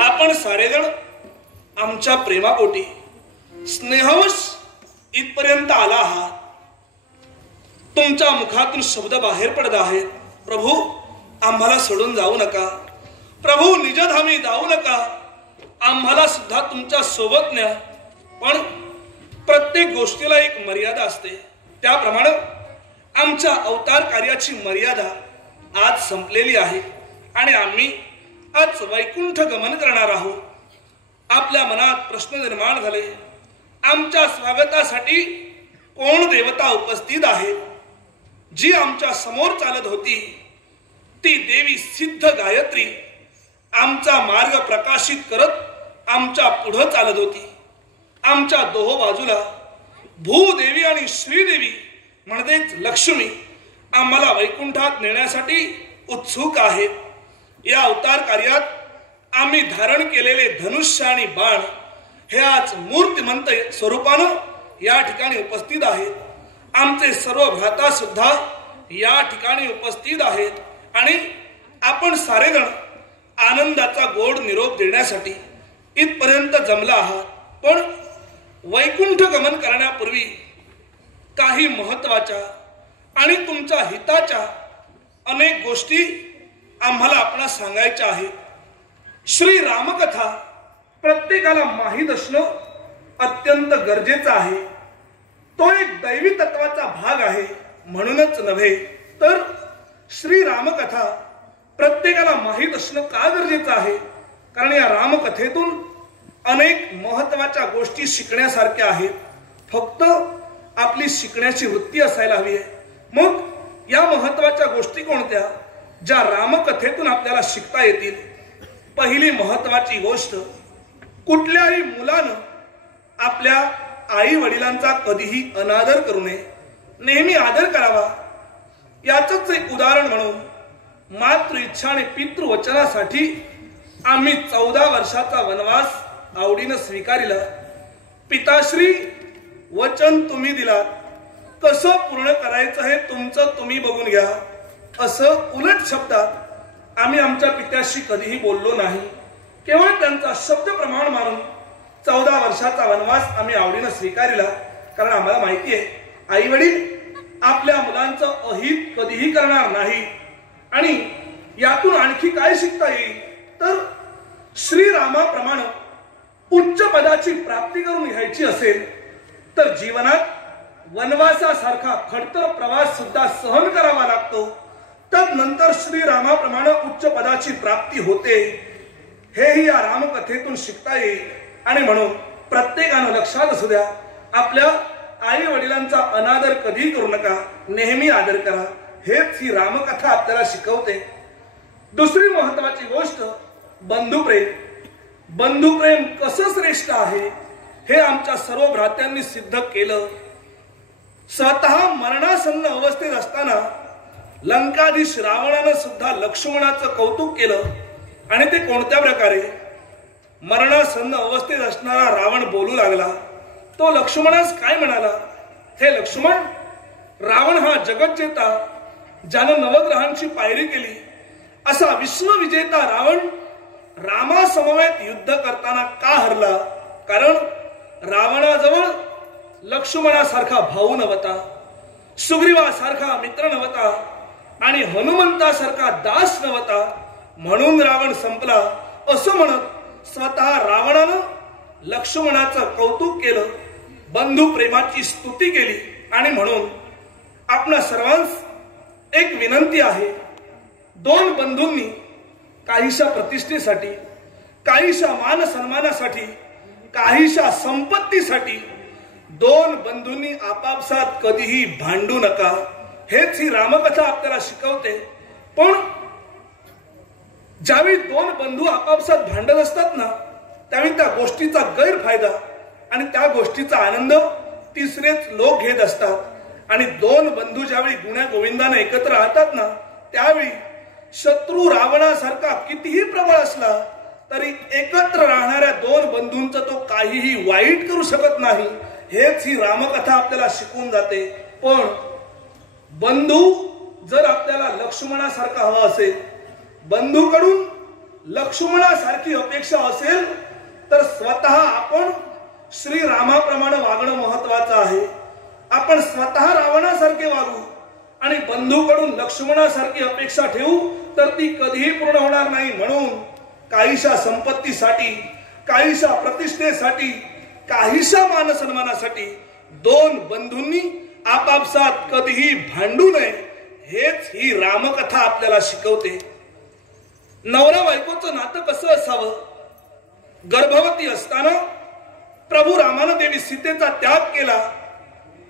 आपण सारेजण आमच्या प्रेमापोटी स्नेहवश इथपर्यंत आला आहात. तुमच्या मुखातून शब्द बाहेर पडत आहेत, प्रभू आम्हाला सोडून जाऊ नका, प्रभू निजधामी जाऊ नका, आम्हाला सुद्धा तुमच्या सोबत न्या. पण प्रत्येक गोष्टीला एक मर्यादा असते. त्याप्रमाणे आमच्या अवतार कार्याची मर्यादा आज संपलेली आहे आणि आम्ही आज वैकुंठ गमन करणार आहोत. आपल्या मनात प्रश्न निर्माण झाले, आमच्या स्वागतासाठी कोण देवता उपस्थित आहे? जी आमच्या समोर चालत होती ती देवी सिद्ध गायत्री आमचा मार्ग प्रकाशित करत आमच्या पुढे चालत होती. आमच्या दोहो बाजूला भूदेवी आणि श्रीदेवी म्हणजेच लक्ष्मी आम्हाला वैकुंठात नेण्यासाठी उत्सुक आहेत. या अवतार कार्यात आम्ही धारण केलेले धनुष्य आणि बाण हे आज मूर्तिमंत स्वरूपानं या ठिकाणी उपस्थित आहेत. आमचे सर्व भ्राता सुद्धा या ठिकाणी उपस्थित आहेत आणि आपण सारेजण आनंदाचा गोड निरोप देण्यासाठी इथपर्यंत जमला आहात. पण वैकुंठ गमन करण्यापूर्वी काही महत्वाच्या आणि तुमच्या हिताच्या अनेक गोष्टी आम्हाला आपणास सांगायच्या आहेत. श्री रामकथा प्रत्येकाला माहीत असणं अत्यंत गरजेचं आहे. तो एक दैवी तत्वाचा भाग आहे. म्हणूनच नव्हे तर श्री रामकथा प्रत्येकाला माहीत असणं का गरजेचं आहे? कारण या रामकथेतून अनेक महत्वाच्या गोष्टी शिकण्यासारख्या आहेत. फक्त आपली शिकण्याची वृत्ती असायला हवी आहे. मग या महत्वाच्या गोष्टी कोणत्या ज्या रामकथेतून आपल्याला शिकता येतील? पहिली महत्वाची गोष्ट, कुठल्याही मुलानं आपल्या आई वडिलांचा कधीही अनादर करू नये, नेहमी आदर करावा. याचंच एक उदाहरण म्हणून मातृ इच्छा आणि पितृवचनासाठी आम्ही 14 वर्षाचा वनवास आवडीनं स्वीकारिला. पिताश्री वचन तुम्ही दिलात, कसं पूर्ण करायचं हे तुमचं तुम्ही बघून घ्या, असं उलट शब्दात आम्ही आमच्या पित्याशी कधीही बोललो नाही. केवळ त्यांचा शब्द प्रमाण मानून 14 वर्षाचा वनवास आम्ही आवडीनं स्वीकारिला. कारण आम्हाला माहिती आहे आई वडील आपल्या मुलांचं अहित कधीही करणार नाही. आणि यातून आणखी काय शिकता येईल तर श्रीरामाप्रमाणे उच्च पदाची प्राप्ती करून घ्यायची असेल तर जीवनात वनवासासारखा खडतर प्रवास सुद्धा सहन करावा लागतो. तदनंतर श्रीरामाप्रमाणे उच्च पदाची प्राप्ती होते. हेही या रामकथेतून शिकता येईल. आणि म्हणून प्रत्येकानं लक्षात असू द्या, आपल्या आई वडिलांचा अनादर कधी करू नका, नेहमी आदर करा. हेच ही रामकथा आपल्याला शिकवते. दुसरी महत्वाची गोष्ट, बंधुप्रेम. बंधुप्रेम कसं श्रेष्ठ आहे हे आमच्या सर्व भ्रात्यांनी सिद्ध केलं. स्वतः मरणासन्न अवस्थेत असताना लंकाधीश रावणानं सुद्धा लक्ष्मणाचं कौतुक केलं. आणि ते कोणत्या प्रकारे? मरणासन्न अवस्थेत असणारा रावण बोलू लागला. तो लक्ष्मणास काय म्हणाला? हे लक्ष्मण, रावण हा जगज्जेता ज्यानं नवग्रहांची पायरी केली असा विश्वविजेता रावण रामासमवेत युद्ध करताना का हरला? कारण रावणाजवळ लक्ष्मणासारखा भाऊ नव्हता, सुग्रीवासारखा मित्र नव्हता आणि हनुमंतासारखा दास नव्हता. म्हणून रावण संपला. असं म्हणत स्वतः रावणानं लक्ष्मणाचं कौतुक केलं, बंधुप्रेमाची स्तुती केली. आणि म्हणून आपणा सर्वांस एक विनंती आहे, दोन बंधूंनी काहीशा प्रतिष्ठेसाठी, काहीशा मान सन्मानासाठी, काहीशा संपत्तीसाठी दोन बंधूंनी आपापसात कधीही भांडू नका. हेच ही रामकथा आपल्याला शिकवते. पण ज्यावेळी दोन बंधू आपापसात भांडत असतात ना, त्यावेळी त्या गोष्टीचा गैरफायदा आणि त्या गोष्टीचा आनंद तिसरेच लोक घेत असतात. आणि दोन बंधू ज्यावेळी गुण्या गोविंदाने एकत्र राहतात ना, त्यावेळी शत्रू रावणासारखा कितीही प्रबळ असला तरी एकत्र राहणाऱ्या दोन बंधूंचा तो काहीही वाईट करू शकत नाही. हेच ही रामकथा आपल्याला शिकवून जाते. पण बंधू जर आपल्याला लक्ष्मणासारखा हवा असेल, बंधूकडून लक्ष्मणासारखी अपेक्षा असेल तर स्वतः आपण श्रीरामाप्रमाणे वागणं महत्वाचं आहे. आपण स्वतः रावणासारखे वागू आणि बंधूकडून लक्ष्मणासारखी अपेक्षा ठेवू तर ती कधीही पूर्ण होणार नाही. म्हणून काहीशा संपत्तीसाठी, काहीशा प्रतिष्ठेसाठी, काहीशा मानसन्मानासाठी दोन बंधूंनी आपापसात कधीही भांडू नये, हेच ही रामकथा आपल्याला शिकवते. नवरा बायकोचं नातं कसं असावं? गर्भवती असताना प्रभू रामानं देवी सीतेचा त्याग केला,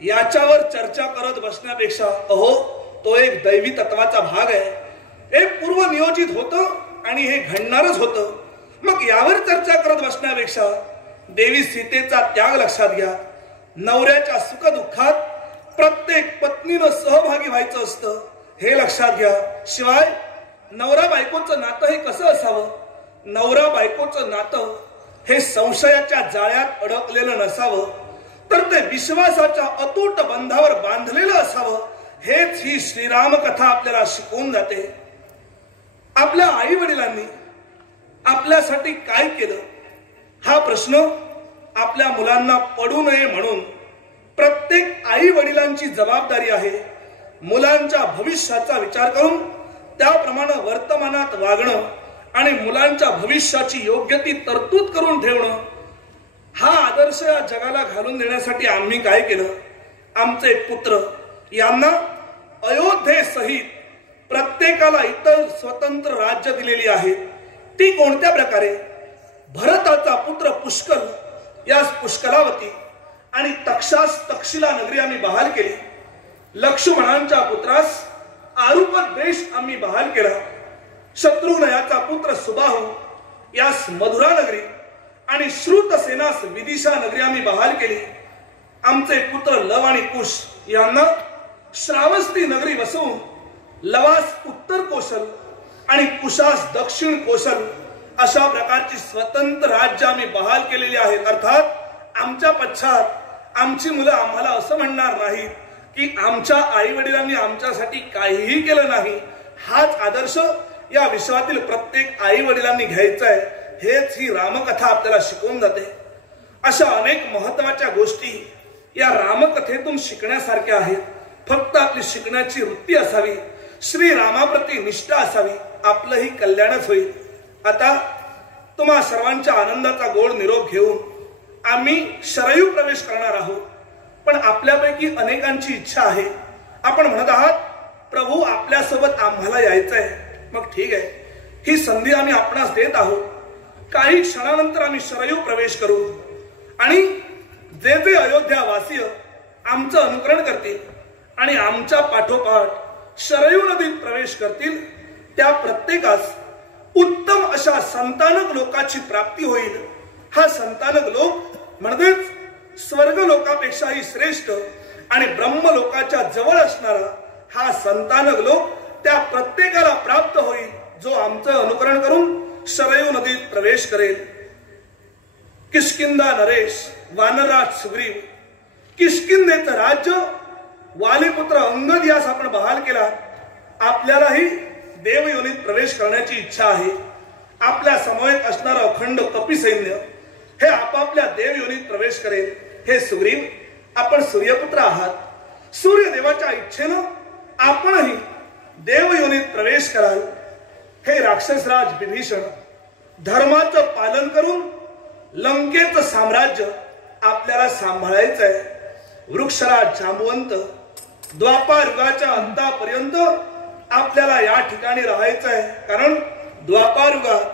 याच्यावर चर्चा करत बसण्यापेक्षा अहो तो एक दैवी तत्वाचा भाग आहे, हे पूर्व नियोजित होतं आणि हे घडणारच होतं. मग यावर चर्चा करत बसण्यापेक्षा देवी सीतेचा त्याग लक्षात घ्या. नवऱ्याच्या सुखदुःखात प्रत्येक पत्नीनं सहभागी व्हायचं असतं, हे लक्षात घ्या. शिवाय नवरा बायकोचं नातं हे कसं असावं? नवरा बायकोचं नातं हे संशयाच्या जाळ्यात अडकलेलं नसावं, तर ते विश्वासाच्या अतूट बंधावर बांधलेलं असावं, हेच ही श्रीराम कथा आपल्याला शिकवून जाते. आपल्या आई वडिलांनी आपल्यासाठी काय केलं हा प्रश्न आपल्या मुलांना पडू नये म्हणून प्रत्येक आई वडिलांची जबाबदारी आहे. मुलांच्या भविष्याचा विचार करून त्याप्रमाणे वर्तमानात वागणं आणि मुलांच्या भविष्याची योग्य ती तरतूद करून ठेवणं, हा आदर्श या जगाला घालून देण्यासाठी आम्ही काय केलं? आमचे पुत्र यांना अयोध्येसहित प्रत्येकाला इतर स्वतंत्र राज्य दिलेली आहेत. ती कोणत्या प्रकारे? भरताचा पुत्र पुष्कल यास पुष्कलावती आणि तक्षास तक्षशिला नगरी आम्ही बहाल केली. लक्ष्मणांच्या पुत्रास आरुपद देश आम्ही बहाल केला. शत्रुघ्न याचा पुत्र सुबाहू यास मधुरा नगरी आणि श्रुतसेनास विदिशा नगरी आम्ही बहाल केली. आमचे पुत्र लव आणि कुश यांना श्रावस्ती नगरी बसवून लवास उत्तर कोशल आणि कुशास दक्षिण कोशल अशा प्रकारची स्वतंत्र राज्य आम्ही बहाल केलेली आहेत. अर्थात आमच्या पश्चात आमची मुलं आम्हाला असं म्हणणार नाहीत की आमच्या आई वडिलांनी आमच्यासाठी काहीही केलं नाही. हाच आदर्श या विश्वातील प्रत्येक आई वडिलांनी घ्यायचा आहे, हेच ही रामकथा आपल्याला शिकवून जाते. अशा अनेक महत्वाच्या गोष्टी या रामकथेतून शिकण्यासारख्या आहेत. फक्त आपली शिकण्याची वृत्ती असावी, श्रीरामाप्रती निष्ठा असावी, आपलंही कल्याणच होईल. आता तुम्हा सर्वांच्या आनंदाचा गोड निरोप घेऊन आम्ही शरयू प्रवेश करणार आहोत. पण आपल्यापैकी अनेकांची इच्छा आहे, आपण म्हणत आहात प्रभू आपल्यासोबत आम्हाला यायचं आहे. मग ठीक आहे, ही संधी आम्ही आपणास देत आहोत. काही क्षणानंतर आम्ही शरयू प्रवेश करू आणि जे जे अयोध्या वासीय आमचं अनुकरण करतील आणि आमच्या पाठोपाठ शरयू नदीत प्रवेश करतील, त्या प्रत्येकास उत्तम अशा संतानक लोकाची प्राप्ती होईल. हा संतानक लोक म्हणजेच स्वर्ग लोकापेक्षाही श्रेष्ठ आणि ब्रह्म लोकाच्या जवळ असणारा हा संतानक लोक त्या प्रत्येकाला प्राप्त होईल जो आमचं अनुकरण करून शरयू नदीत प्रवेश करेल. किष्किंधा नरेश, वानरराज सुग्रीव, किष्किंधेचं राज्य वालीपुत्र अंगद यास आपण बहाल केला. आपल्यालाही देवयोनीत प्रवेश करण्याची इच्छा आहे. आपल्या समवेत असणारं अखंड कपी सैन्य हे आपापल्या देवयोनीत प्रवेश करेल. हे सुग्रीव, आपण सूर्यपुत्र आहात. सूर्यदेवाच्या इच्छेनं आपणही देवयोनीत प्रवेश कराल. हे राक्षसराज विभीषण, धर्माचं पालन करून लंकेचं साम्राज्य आपल्याला सांभाळायचं आहे. वृक्षराज जांबुवंत, द्वापार युगाच्या अंतापर्यंत आपल्याला या ठिकाणी राहायचं आहे, कारण द्वापार युगात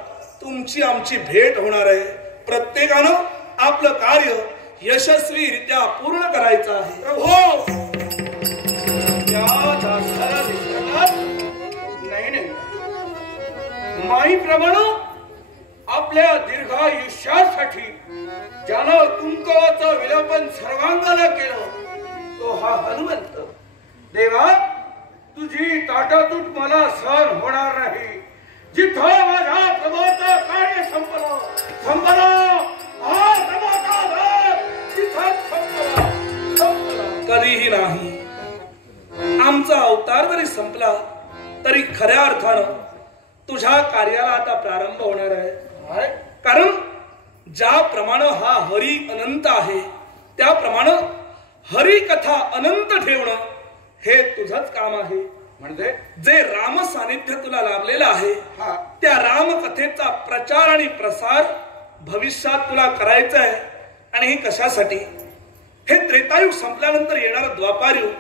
तुमची आमची भेट होणार आहे. प्रत्येकानं आपलं कार्य यशस्वीरित्या पूर्ण करायचं आहे. हो, नाही, माईप्रमाणे आपल्या दीर्घायुष्यासाठी ज्यानं कुंकवाचं विलोपन सर्वांगाला केलं तो हा हनुमंत. देवा, तुझी ताटातूट मला सहन होणार नाही. जिथं माझ्या प्रभूचं कार्य संपलं कधीही नाही. आमचा अवतार जरी संपला तरी खऱ्या अर्थानं तुझ्या कार्याला आता प्रारंभ होणार आहे. कारण ज्याप्रमाणे हा हरी अनंत आहे त्याप्रमाणे हरी कथा अनंत ठेवणं हे तुझंच काम आहे. म्हणजे जे राम सानिध्य तुला लाभलेलं आहे त्या रामकथेचा प्रचार आणि प्रसार भविष्यात तुला करायचा आहे. आणि हे कशासाठी? हे त्रेतायुग संपल्यानंतर येणारं द्वापारयुग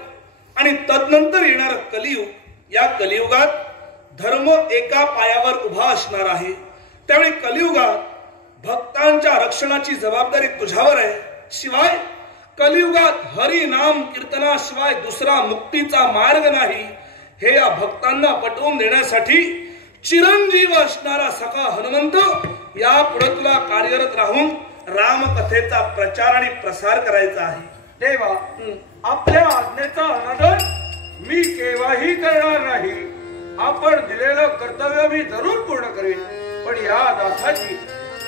आणि तदनंतर येणारं कलियुग, या कलियुगात धर्म एका पायावर उभा असणार आहे. त्यावेळी कलियुगात भक्तांच्या रक्षणाची जबाबदारी तुझ्यावर आहे. शिवाय कलियुगात हरी नाम कीर्तनाशिवाय दुसरा मुक्तीचा मार्ग नाही हे या भक्तांना पटवून देण्यासाठी चिरंजीव असणारा सखा हनुमंत या पुढे तुला कार्यरत राहून रामकथेचा प्रचार आणि प्रसार करायचा आहे. देवा, आपल्या आज्ञेचा अनादर मी केव्हाही करणार नाही. आपण दिलेलं कर्तव्य मी जरूर पूर्ण करेन. पण या दासाची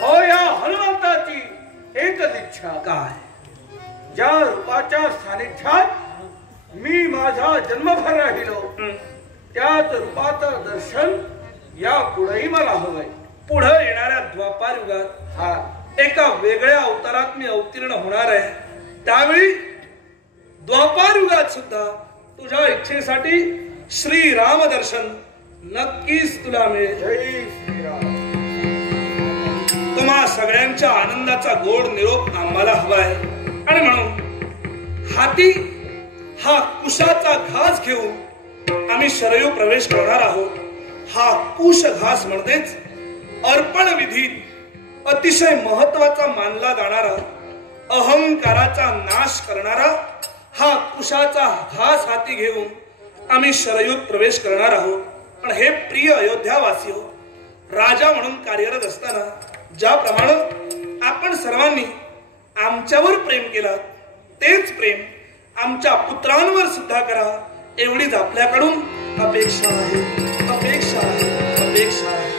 हो या हनुमंताची एकच इच्छा काय? ज्या रूपाच्या सानिध्यात मी माझा जन्मभर राहिलो त्याच रूपाचं दर्शन या पुढेही मला हवंय. पुढे येणाऱ्या द्वापार युगात एका वेगळ्या अवतारात मी अवतीर्ण होणार आहे. त्यावेळी द्वापार युगात सुद्धा तुझ्या इच्छेसाठी श्रीराम दर्शन नक्कीच तुला मिळेल. जय श्रीराम. तुम्हा सगळ्यांच्या आनंदाचा गोड निरोप आम्हाला हवाय. आणि म्हणून हाती हा कुशाचा घास घेऊन आम्ही शरयू प्रवेश करणार आहोत. हा कुश घास म्हणजेच अर्पण विधीत अतिशय महत्वाचा मानला जाणारा अहंकाराचा नाश करणारा हा कुशाचा घास हाती घेऊन आम्ही शरयूत प्रवेश करणार आहोत. पण हे प्रिय अयोध्यावासी हो, राजा म्हणून कार्यरत असताना ज्याप्रमाणे आपण सर्वांनी आमच्यावर प्रेम केलं तेच प्रेम आमच्या पुत्रांवर सुद्धा करा एवढीच आपल्याकडून अपेक्षा आहे. अपेक्षा आहे. अपेक्षा आहे.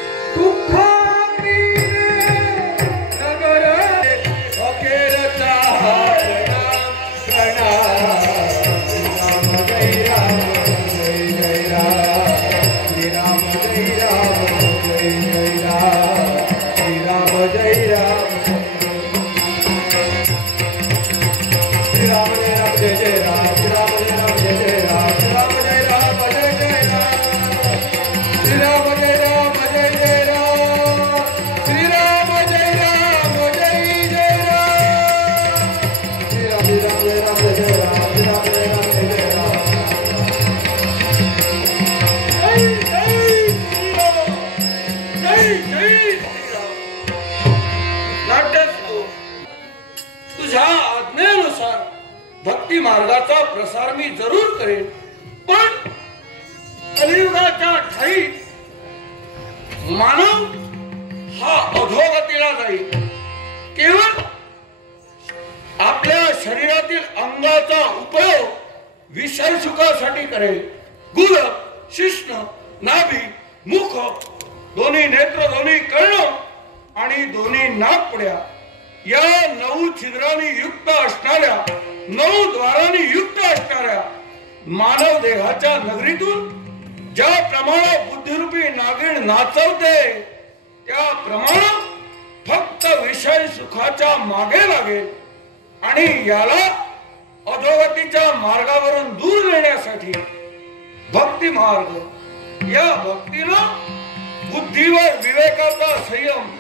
भक्ती मार्गाचा प्रसार मी जरूर करेन. पण कलियुगाच्या ठाई मानव हा अधोगतीला जाईल. केवळ आपल्या शरीरातील अंगाचा उपयोग विषय सुखासाठी करेल. गुल, शिश्न, नाभी, मुख, दोन्ही नेत्र, दोन्ही कर्ण आणि दोन्ही नाकपुड्या या 9 छिद्रांनी युक्त असणाऱ्या 9 द्वारांनी युक्त असणाऱ्या मानव देहाच्या नगरीतून ज्याप्रमाणे बुद्धिरूपी नागिण नाचवते त्याप्रमाणे फक्त विषय सुखाच्या मागे लागेल. आणि याला अधोगतीच्या मार्गावरून दूर नेण्यासाठी भक्ती मार्ग, या भक्तीला बुद्धीवर विवेकाचा संयम,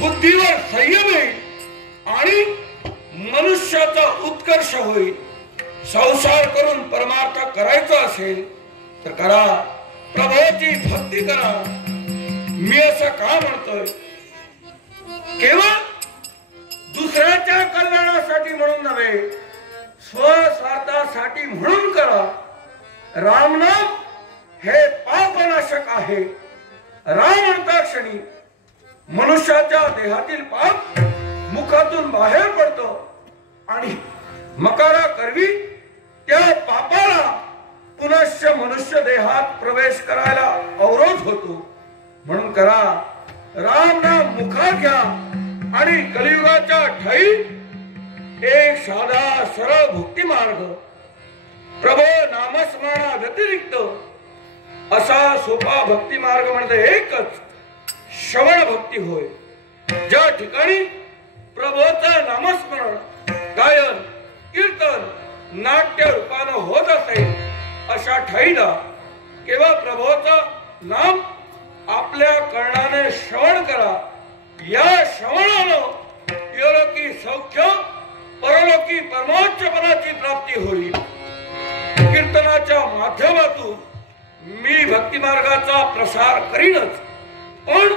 बुद्धीवर संयम येईल आणि मनुष्याचा उत्कर्ष होईल. संसार करून परमार्थ करायचा असेल तर करा, प्रभूची भक्ती करा. मी असं का म्हणतोय? केवळ दुसऱ्याच्या कल्याणासाठी म्हणून नव्हे, स्वस्वार्थासाठी म्हणून करा. रामनाम हे पापनाशक आहे. राम म्हणता क्षणी मनुष्याच्या देहातील पाप मुखातून बाहेर पडतो आणि मकारा करवी त्या पापाला पुनश्च मनुष्य देहात प्रवेश करायला अवरोध होतो. म्हणून करा, राम नाम मुखात घ्या आणि कलियुगाच्या ठाई एक साधा सरळ भक्ती मार्ग, प्रभू नामस्मरणा व्यतिरिक्त असा सोपा भक्ती मार्ग म्हणजे एकच श्रवण भक्ती होय. ज्या ठिकाणी प्रभूचं नामस्मरण गायन कीर्तन नाट्य रूपानं होत असेल अशा ठाईला केवळ प्रभूचं नाम आपल्या कर्णाने श्रवण करा. या श्रवणानं इहलोकी सौख्य परलोकी परमोच्चपदाची प्राप्ती होईल. कीर्तनाच्या माध्यमातून मी भक्ती मार्गाचा प्रसार करीनच, पण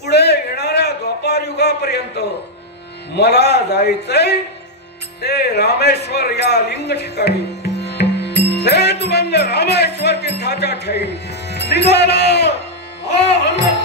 पुढे येणाऱ्या द्वापार युगापर्यंत मला जायचंय ते रामेश्वर या लिंग ठिकाणी. सेतुबंद रामेश्वर तीर्थाच्या ठाई निघाला हा हनुमंत.